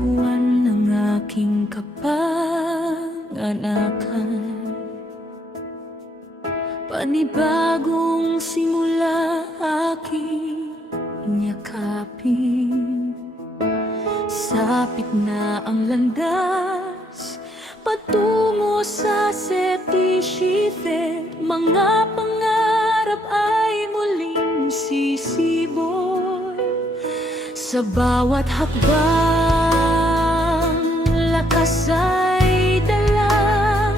buwan ng aking kapanganakan. Panibagong simula aking yakapin. Sapit na ang landas patungo sa setishite. Mga pangarap ay muling sisibol. Sa bawat hakbang, lakas ay dala.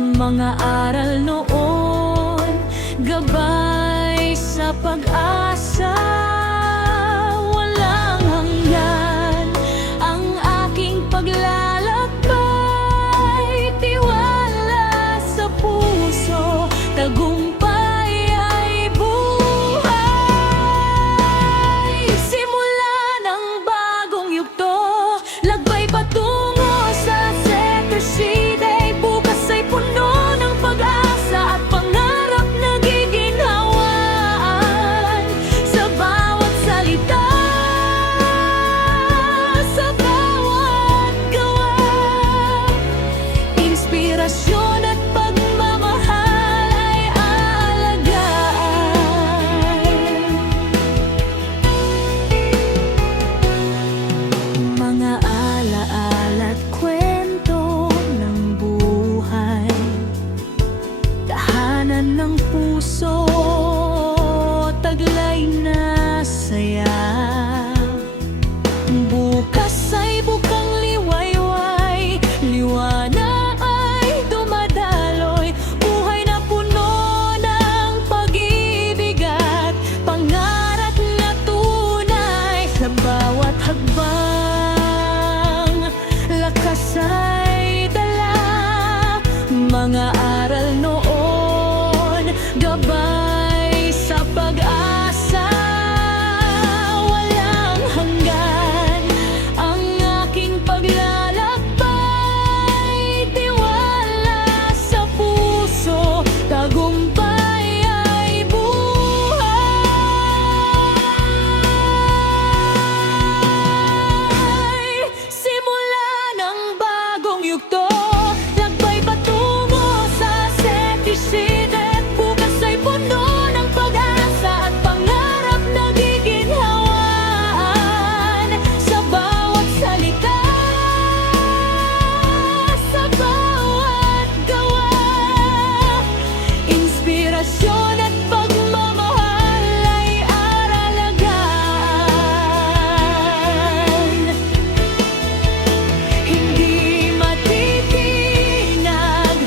Mga aral noon, gabay sa pag-asa. Walang hanggan ang aking paglalakbay. Tiwala sa puso, tagumpay ay buhay. Simula ng bagong yugto, lagbay patungo sa setishite. Bukas ay puno ng pag-asa at pangarap na giginhawaan. Sa bawat salita, sa bawat gawa, inspirasyon at pagmamahal ay aalagaan. Mga alaala at kwento ng buhay, tahanan ng puso, taglay na saya. Bukas ay bukang liwayway, liwanag ay dumadaloy. Buhay na puno ng pag-ibig at pangarap na tunay. Sa bawat hakbang, lakas ay dala. Mga aral noon, gabay sa pag-asa. Walang hanggan ang aking paglalakbay. Tiwala sa puso, tagumpay ay buhay. Simula ng bagong yugto, lagbay patungo sa setishite. Bukas ay puno ng pag-asa at pangarap na giginhawaan. Sa bawat salita, sa bawat gawa, inspirasyon at pagmamahal ay aralagaan. Hindi matitinag,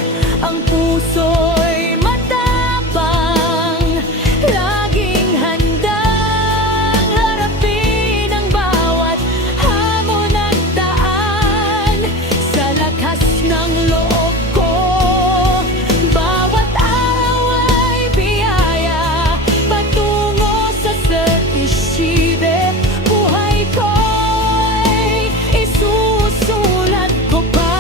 ang puso'y matapang. Laging handang harapin ang bawat hamon at daan. Sa lakas ng loob ko, bawat araw ay biyaya. Patungo sa setishite, buhay ko'y isusulat ko pa.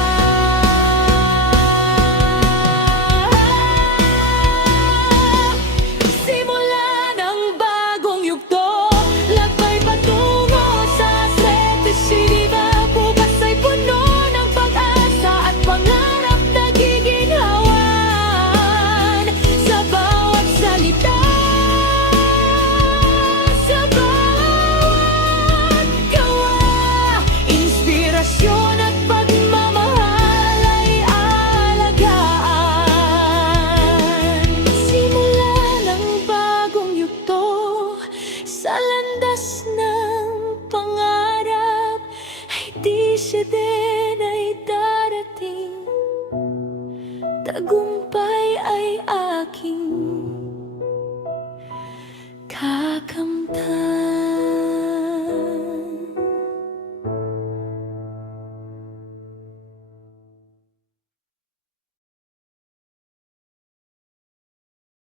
Simula ng bagong yugto, lagbay patungo sa setishite. Bukas ay puno ng pag-asa at pangarap na giginhawaan. Sa bawat salita, sa bawat gawa, inspirasyon at pagmamahal ay aalagaan. Simula ng bagong yugto, sa landas ng pangarap ay di siya